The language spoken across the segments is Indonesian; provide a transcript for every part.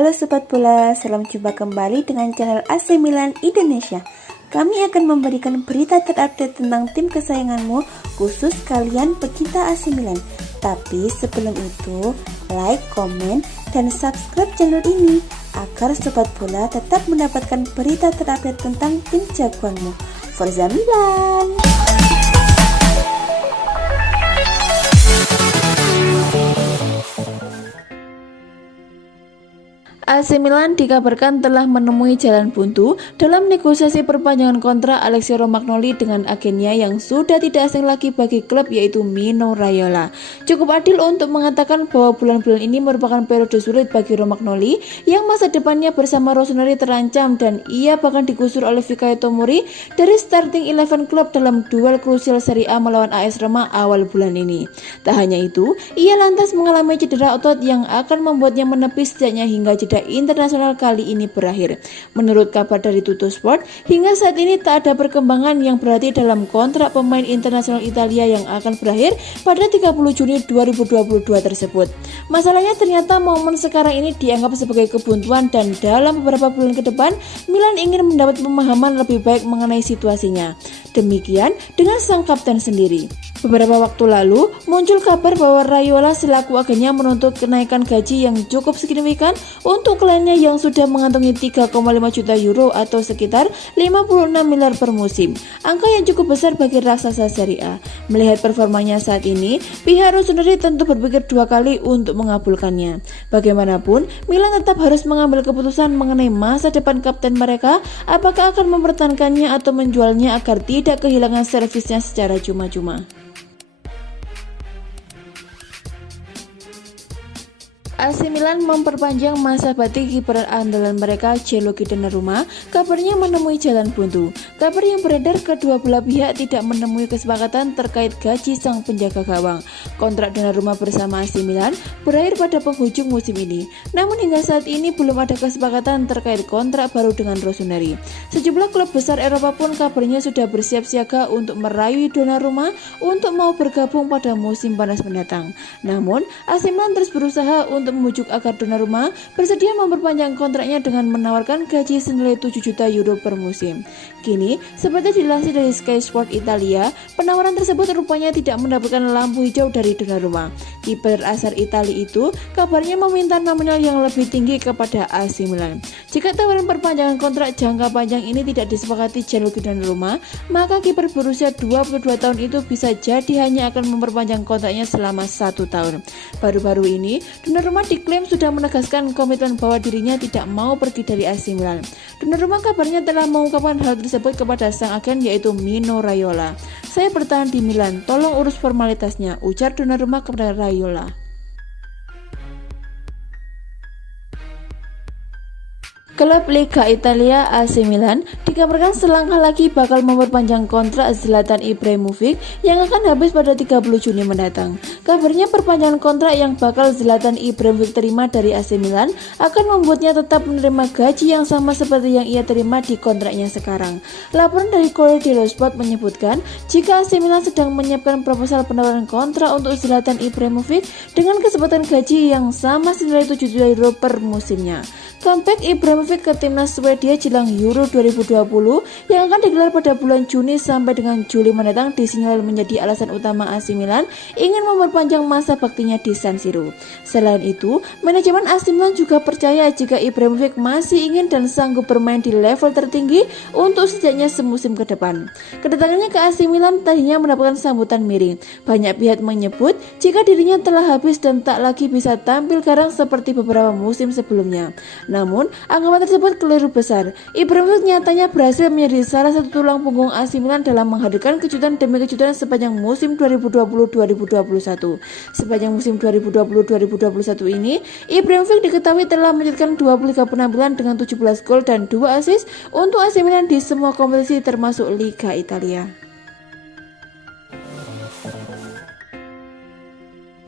Halo Sobat Bola, salam jumpa kembali dengan channel AC Milan Indonesia. Kami akan memberikan berita terupdate tentang tim kesayanganmu, khusus kalian pecinta AC Milan. Tapi sebelum itu, like, komen, dan subscribe channel ini agar Sobat Bola tetap mendapatkan berita terupdate tentang tim jagoanmu. Forza Milan! AC Milan dikabarkan telah menemui jalan buntu dalam negosiasi perpanjangan kontrak Alessio Romagnoli dengan agennya yang sudah tidak asing lagi bagi klub, yaitu Mino Raiola. Cukup adil untuk mengatakan bahwa bulan-bulan ini merupakan periode sulit bagi Romagnoli yang masa depannya bersama Rossoneri terancam, dan ia bahkan digusur oleh Fikayo Tomori dari starting 11 klub dalam duel krusial Serie A melawan AS Roma awal bulan ini. Tak hanya itu, ia lantas mengalami cedera otot yang akan membuatnya menepis setidaknya hingga jeda internasional kali ini berakhir. Menurut kabar dari Tuttosport, hingga saat ini tak ada perkembangan yang berarti dalam kontrak pemain internasional Italia yang akan berakhir pada 30 Juni 2022 tersebut. Masalahnya ternyata momen sekarang ini dianggap sebagai kebuntuan, dan dalam beberapa bulan ke depan Milan ingin mendapat pemahaman lebih baik mengenai situasinya. Demikian dengan sang kapten sendiri. Beberapa waktu lalu muncul kabar bahwa Raiola selaku agennya menuntut kenaikan gaji yang cukup signifikan untuk kliennya yang sudah mengantongi 3,5 juta euro atau sekitar 56 miliar per musim. Angka yang cukup besar bagi raksasa Serie A. Melihat performanya saat ini, pihak Rossoneri tentu berpikir dua kali untuk mengabulkannya. Bagaimanapun, Milan tetap harus mengambil keputusan mengenai masa depan kapten mereka, apakah akan mempertahankannya atau menjualnya agar tidak kehilangan servisnya secara cuma-cuma. AC Milan memperpanjang masa bakti kiper andalan mereka Gianluigi Donnarumma, kabarnya menemui jalan buntu. Kabar yang beredar, kedua belah pihak tidak menemui kesepakatan terkait gaji sang penjaga gawang. Kontrak Donnarumma bersama AC Milan berakhir pada penghujung musim ini. Namun hingga saat ini belum ada kesepakatan terkait kontrak baru dengan Rossoneri. Sejumlah klub besar Eropa pun kabarnya sudah bersiap siaga untuk merayu Donnarumma untuk mau bergabung pada musim panas mendatang. Namun AC Milan terus berusaha untuk membujuk agar Donnarumma bersedia memperpanjang kontraknya dengan menawarkan gaji senilai 7 juta euro per musim. Kini, seperti dilansir dari Sky Sport Italia, penawaran tersebut rupanya tidak mendapatkan lampu hijau dari Donnarumma. Kiper asal Italia itu kabarnya meminta nominal yang lebih tinggi kepada AC Milan. Jika tawaran perpanjangan kontrak jangka panjang ini tidak disepakati Gianluigi Donnarumma, maka kiper berusia 22 tahun itu bisa jadi hanya akan memperpanjang kontraknya selama 1 tahun. Baru-baru ini, Donnarumma diklaim sudah menegaskan komitmen bahwa dirinya tidak mau pergi dari AC Milan. Donnarumma kabarnya telah mengungkapkan hal tersebut kepada sang agen, yaitu Mino Raiola. "Saya bertahan di Milan, tolong urus formalitasnya," ujar Donnarumma kepada Raiola. Klub Liga Italia AC Milan dikabarkan selangkah lagi bakal memperpanjang kontrak Zlatan Ibrahimovic yang akan habis pada 30 Juni mendatang. Kabarnya perpanjangan kontrak yang bakal Zlatan Ibrahimovic terima dari AC Milan akan membuatnya tetap menerima gaji yang sama seperti yang ia terima di kontraknya sekarang. Laporan dari Corriere dello Sport menyebutkan jika AC Milan sedang menyiapkan proposal penawaran kontrak untuk Zlatan Ibrahimovic dengan kesempatan gaji yang sama senilai 7 juta euro per musimnya. Comeback Ibrahimovic ke timnas Swedia jelang Euro 2020 yang akan digelar pada bulan Juni sampai dengan Juli mendatang disinyalir menjadi alasan utama AC Milan ingin memperpanjang masa baktinya di San Siro. Selain itu, manajemen AC Milan juga percaya jika Ibrahimovic masih ingin dan sanggup bermain di level tertinggi untuk setidaknya semusim ke depan. Kedatangannya ke AC Milan tadinya mendapatkan sambutan miring. Banyak pihak menyebut jika dirinya telah habis dan tak lagi bisa tampil garang seperti beberapa musim sebelumnya. Namun, anggapan tersebut keliru besar. Ibrahimovic nyatanya berhasil menjadi salah satu tulang punggung AC Milan dalam menghadirkan kejutan demi kejutan sepanjang musim 2020-2021. Sepanjang musim 2020-2021 ini, Ibrahimovic diketahui telah mencetakkan 23 penampilan dengan 17 gol dan 2 assist untuk AC Milan di semua kompetisi termasuk Liga Italia.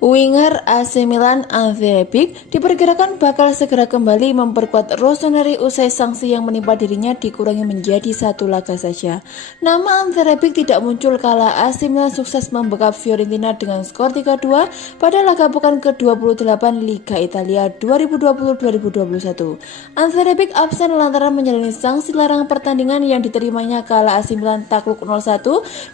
Winger AC Milan Ante Rebic diperkirakan bakal segera kembali memperkuat Rossoneri usai sanksi yang menimpa dirinya dikurangi menjadi 1 laga saja. Nama Ante Rebic tidak muncul kala AC Milan sukses membekap Fiorentina dengan skor 3-2 pada laga pekan ke-28 Liga Italia 2020-2021. Ante Rebic absen lantaran menjalani sanksi larangan pertandingan yang diterimanya kala AC Milan takluk 0-1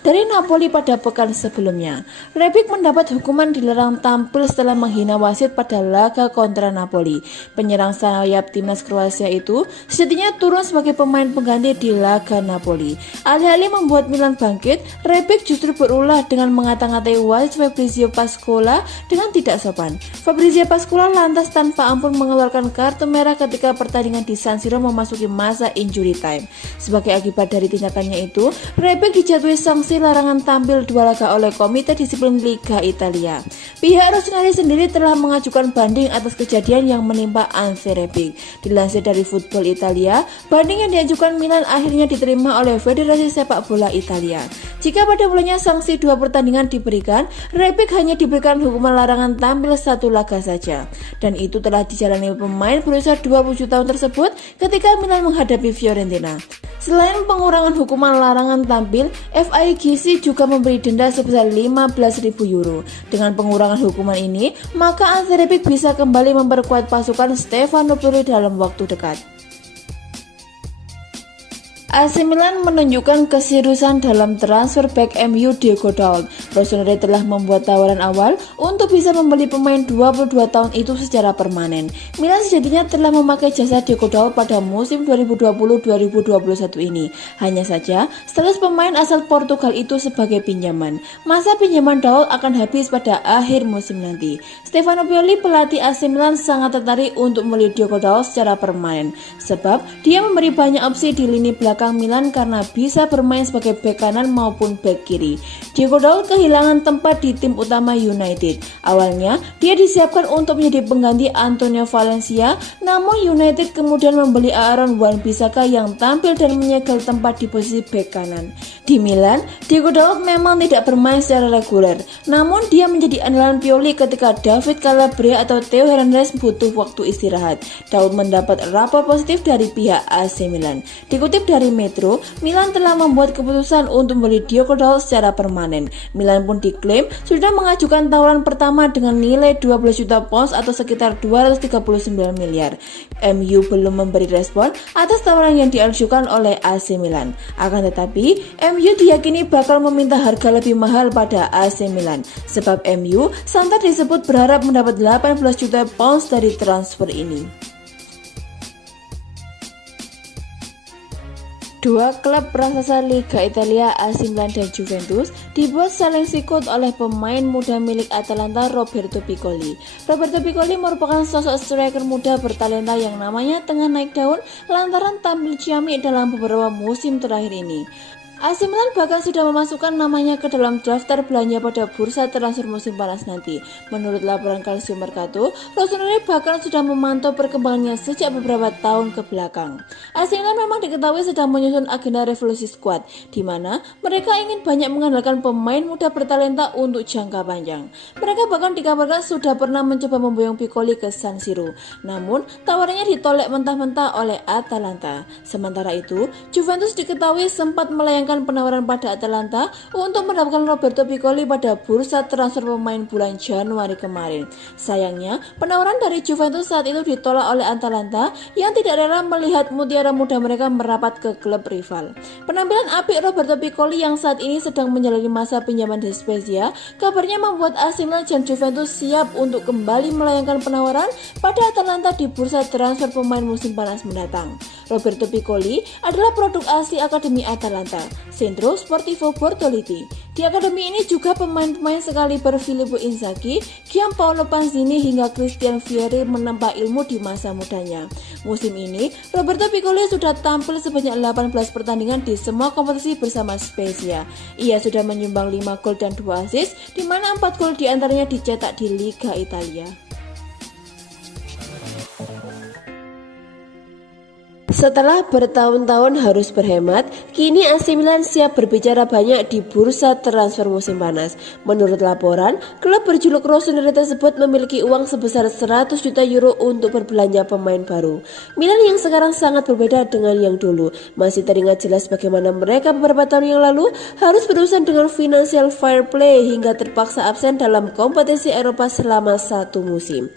dari Napoli pada pekan sebelumnya. Rebic mendapat hukuman dilarang tampil setelah menghina wasit pada laga kontra Napoli. Penyerang sayap timnas Kroasia itu sejatinya turun sebagai pemain pengganti di laga Napoli. Alih-alih membuat Milan bangkit, Rebic justru berulah dengan mengata-ngatai wasit Fabrizio Pascola dengan tidak sopan. Fabrizio Pascola lantas tanpa ampun mengeluarkan kartu merah ketika pertandingan di San Siro memasuki masa injury time. Sebagai akibat dari tindakannya itu, Rebic dijatuhi sanksi larangan tampil 2 laga oleh Komite Disiplin Liga Italia. Pihak Rossoneri sendiri telah mengajukan banding atas kejadian yang menimpa Ante Rebic. Dilansir dari Football Italia, banding yang diajukan Milan akhirnya diterima oleh Federasi Sepak Bola Italia. Jika pada mulanya sanksi 2 pertandingan diberikan, Rebic hanya diberikan hukuman larangan tampil 1 laga saja. Dan itu telah dijalani pemain berusia 27 tahun tersebut ketika Milan menghadapi Fiorentina. Selain pengurangan hukuman larangan tampil, FIGC juga memberi denda sebesar 15.000 euro. Dengan pengurangan hukuman ini, maka Ante Rebic bisa kembali memperkuat pasukan Stefano Pioli dalam waktu dekat. AC Milan menunjukkan keseriusan dalam transfer back MU Diego Dalot. Rossoneri telah membuat tawaran awal untuk bisa membeli pemain 22 tahun itu secara permanen. Milan sejatinya telah memakai jasa Diego Dalot pada musim 2020-2021 ini. Hanya saja, status pemain asal Portugal itu sebagai pinjaman. Masa pinjaman Dalot akan habis pada akhir musim nanti. Stefano Pioli, pelatih AC Milan, sangat tertarik untuk membeli Diego Dalot secara permanen, sebab dia memberi banyak opsi di lini belakang Milan karena bisa bermain sebagai bek kanan maupun bek kiri. Diego Dalot kehilangan tempat di tim utama United. Awalnya, dia disiapkan untuk menjadi pengganti Antonio Valencia, namun United kemudian membeli Aaron Wan-Bissaka yang tampil dan menyegel tempat di posisi bek kanan. Di Milan, Diego Dalot memang tidak bermain secara reguler, namun dia menjadi andalan Pioli ketika David Calabria atau Theo Hernandez butuh waktu istirahat. Dalot mendapat rapor positif dari pihak AC Milan. Dikutip dari Metro, Milan telah membuat keputusan untuk membeli Diego Dalot secara permanen. Milan pun diklaim sudah mengajukan tawaran pertama dengan nilai 12 juta pounds atau sekitar 239 miliar. MU belum memberi respon atas tawaran yang diajukan oleh AC Milan. Akan tetapi, MU diyakini bakal meminta harga lebih mahal pada AC Milan, sebab MU santer disebut berharap mendapat 18 juta pounds dari transfer ini. Dua klub raksasa Liga Italia, AC Milan dan Juventus, dibuat saling sikut oleh pemain muda milik Atalanta, Roberto Piccoli. Roberto Piccoli merupakan sosok striker muda bertalenta yang namanya tengah naik daun lantaran tampil ciamik dalam beberapa musim terakhir ini. AC Milan bahkan sudah memasukkan namanya ke dalam daftar belanja pada bursa transfer musim panas nanti. Menurut laporan Calcio Mercato, Rossoneri bahkan sudah memantau perkembangannya sejak beberapa tahun ke belakang. AC Milan memang diketahui sedang menyusun agenda revolusi skuad, di mana mereka ingin banyak mengandalkan pemain muda bertalenta untuk jangka panjang. Mereka bahkan dikabarkan sudah pernah mencoba memboyong Piccoli ke San Siro, namun tawarannya ditolak mentah-mentah oleh Atalanta. Sementara itu, Juventus diketahui sempat melayangkan penawaran pada Atalanta untuk mendapatkan Roberto Piccoli pada bursa transfer pemain bulan Januari kemarin. Sayangnya, penawaran dari Juventus saat itu ditolak oleh Atalanta yang tidak rela melihat mutiara muda mereka merapat ke klub rival. Penampilan apik Roberto Piccoli yang saat ini sedang menjalani masa pinjaman di Spezia, kabarnya membuat AC Milan dan Juventus siap untuk kembali melayangkan penawaran pada Atalanta di bursa transfer pemain musim panas mendatang. Roberto Piccoli adalah produk asli Akademi Atalanta, Centro Sportivo Bortoliti. Di akademi ini juga pemain-pemain sekaliber Filippo Inzaghi, Gianpaolo Panzini hingga Christian Vieri menempa ilmu di masa mudanya. Musim ini, Roberto Piccoli sudah tampil sebanyak 18 pertandingan di semua kompetisi bersama Spezia. Ia sudah menyumbang 5 gol dan 2 assist, di mana 4 gol diantaranya dicetak di Liga Italia. Setelah bertahun-tahun harus berhemat, kini AC Milan siap berbicara banyak di bursa transfer musim panas. Menurut laporan, klub berjuluk Rossoneri tersebut memiliki uang sebesar 100 juta euro untuk berbelanja pemain baru. Milan yang sekarang sangat berbeda dengan yang dulu. Masih teringat jelas bagaimana mereka beberapa tahun yang lalu harus berurusan dengan financial fair play hingga terpaksa absen dalam kompetisi Eropa selama 1 musim.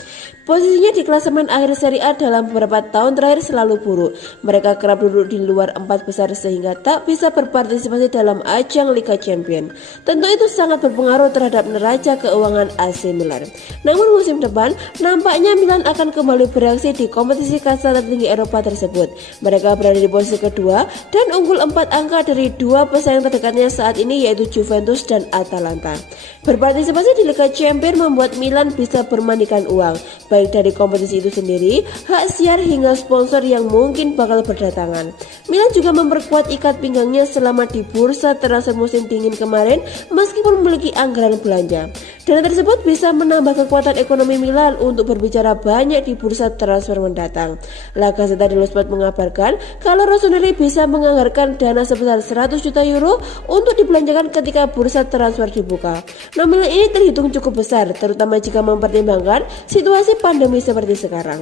Posisinya di klasemen akhir Serie A dalam beberapa tahun terakhir selalu buruk. Mereka kerap duduk di luar 4 besar sehingga tak bisa berpartisipasi dalam ajang Liga Champions. Tentu itu sangat berpengaruh terhadap neraca keuangan AC Milan. Namun musim depan, nampaknya Milan akan kembali bereaksi di kompetisi kasta tertinggi Eropa tersebut. Mereka berada di posisi kedua dan unggul 4 angka dari 2 pesaing terdekatnya saat ini yaitu Juventus dan Atalanta. Berpartisipasi di Liga Champions membuat Milan bisa bermandikan uang, baik dari kompetisi itu sendiri, hak siar hingga sponsor yang mungkin bakal berdatangan. Milan juga memperkuat ikat pinggangnya selama di bursa transfer musim dingin kemarin meskipun memiliki anggaran belanja. Dana tersebut bisa menambah kekuatan ekonomi Milan untuk berbicara banyak di bursa transfer mendatang. La Gazzetta dello Sport mengabarkan kalau Rossoneri bisa menganggarkan dana sebesar 100 juta euro untuk dibelanjakan ketika bursa transfer dibuka. Nominal ini terhitung cukup besar, terutama jika mempertimbangkan situasi pandemi seperti sekarang.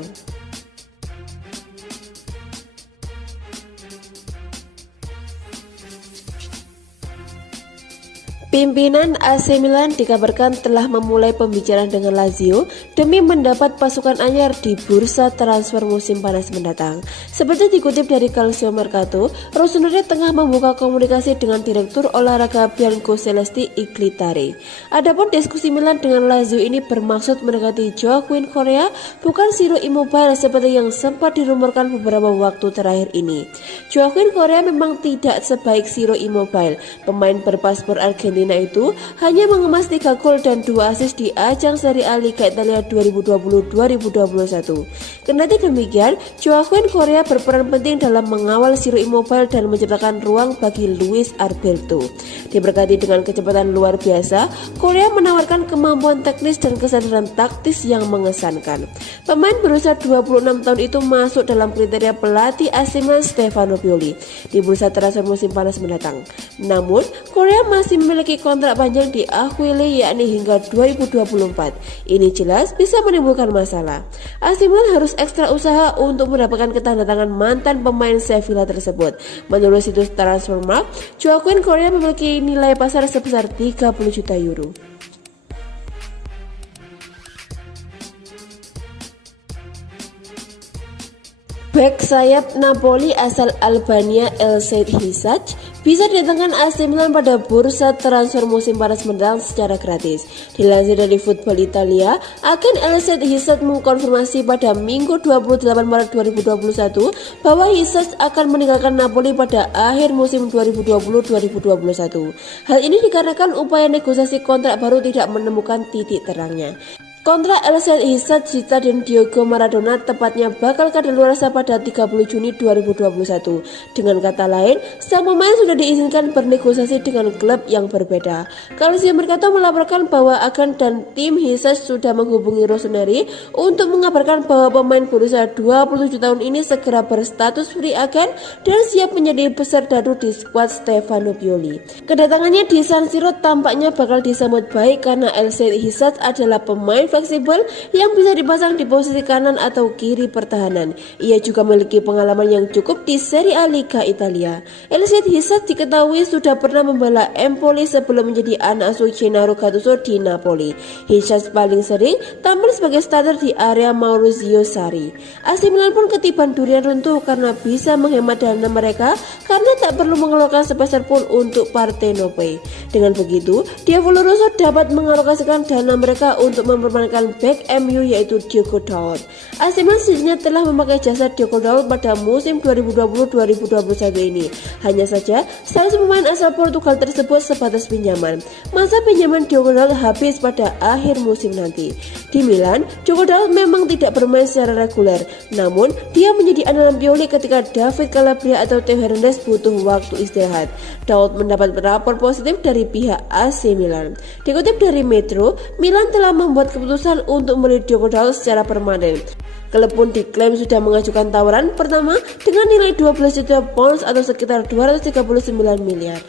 Pimpinan AC Milan dikabarkan telah memulai pembicaraan dengan Lazio demi mendapat pasukan anyar di bursa transfer musim panas mendatang. Seperti dikutip dari Calcio Mercato, Rossoneri tengah membuka komunikasi dengan Direktur Olahraga Bianco Celesti Iglitare. Adapun diskusi Milan dengan Lazio ini bermaksud mendekati Joaquin Correa, bukan Ciro Immobile seperti yang sempat dirumorkan beberapa waktu terakhir ini. Joaquin Correa memang tidak sebaik Ciro Immobile. Pemain berpaspor Argentina itu hanya mengemas 3 gol dan 2 assist di ajang Serie A Liga Italia 2020-2021. Kendati demikian, Joaquin Correa berperan penting dalam mengawal Ciro Immobile dan menciptakan ruang bagi Luis Alberto. Diberkati dengan kecepatan luar biasa, Correa menawarkan kemampuan teknis dan kesadaran taktis yang mengesankan. Pemain berusia 26 tahun itu masuk dalam kriteria pelatih AC Milan Stefano Pioli di bursa transfer musim panas mendatang. Namun, Correa masih memiliki kontrak panjang di Aquile yakni hingga 2024. Ini jelas bisa menimbulkan masalah. AC Milan harus ekstra usaha untuk mendapatkan ketandatangan mantan pemain Sevilla tersebut. Menurut situs Transfermarkt, Joaquin Correa memiliki nilai pasar sebesar 30 juta euro. Bek sayap Napoli asal Albania El Said Hisac bisa didatangkan AC Milan pada bursa transfer musim panas mendatang secara gratis. Dilansir dari Football Italia, agen El Said Hisac mengkonfirmasi pada Minggu 28 Maret 2021 bahwa Hisac akan meninggalkan Napoli pada akhir musim 2020-2021. Hal ini dikarenakan upaya negosiasi kontrak baru tidak menemukan titik terangnya. Kontrak El Said Hisac dan Diego Maradona tepatnya bakal kadaluarsa pada 30 Juni 2021. Dengan kata lain, sang pemain sudah diizinkan bernegosiasi dengan klub yang berbeda. Calcio Mercato melaporkan bahwa agen dan tim Hisac sudah menghubungi Rossoneri untuk mengabarkan bahwa pemain berusia 27 tahun ini segera berstatus free agent dan siap menjadi berserdadu di skuad Stefano Pioli. Kedatangannya di San Siro tampaknya bakal disambut baik karena El Said Hisac adalah pemain fleksibel yang bisa dipasang di posisi kanan atau kiri pertahanan. Ia juga memiliki pengalaman yang cukup di Serie A Liga Italia. El Said Hisac diketahui sudah pernah membela Empoli sebelum menjadi anak asuh Gennaro Gattuso di Napoli. Hisac paling sering tampil sebagai starter di area Maurizio Sarri. AC Milan pun ketiban durian runtuh karena bisa menghemat dana mereka karena tak perlu mengeluarkan sepeser pun untuk Partenope. Dengan begitu, Diavolo Rosso dapat mengalokasikan dana mereka untuk mempermainkan back MU yaitu Diogo Dalot. AC Milan sejatinya telah memakai jasa Diogo Dalot pada musim 2020-2021 ini. Hanya saja, salah satu pemain asal Portugal tersebut sebatas pinjaman. Masa pinjaman Diogo Dalot habis pada akhir musim nanti. Di Milan, Diogo Dalot memang tidak bermain secara reguler, namun dia menjadi andalan Pioli ketika David Calabria atau Theo Hernandez butuh waktu istirahat. Dalot mendapat rapor positif dari pihak AC Milan. Dikutip dari Metro, Milan telah membuat keputusan untuk membeli Diogo Dalot secara permanen. Klub pun diklaim sudah mengajukan tawaran pertama dengan nilai 12 juta pounds atau sekitar 239 miliar.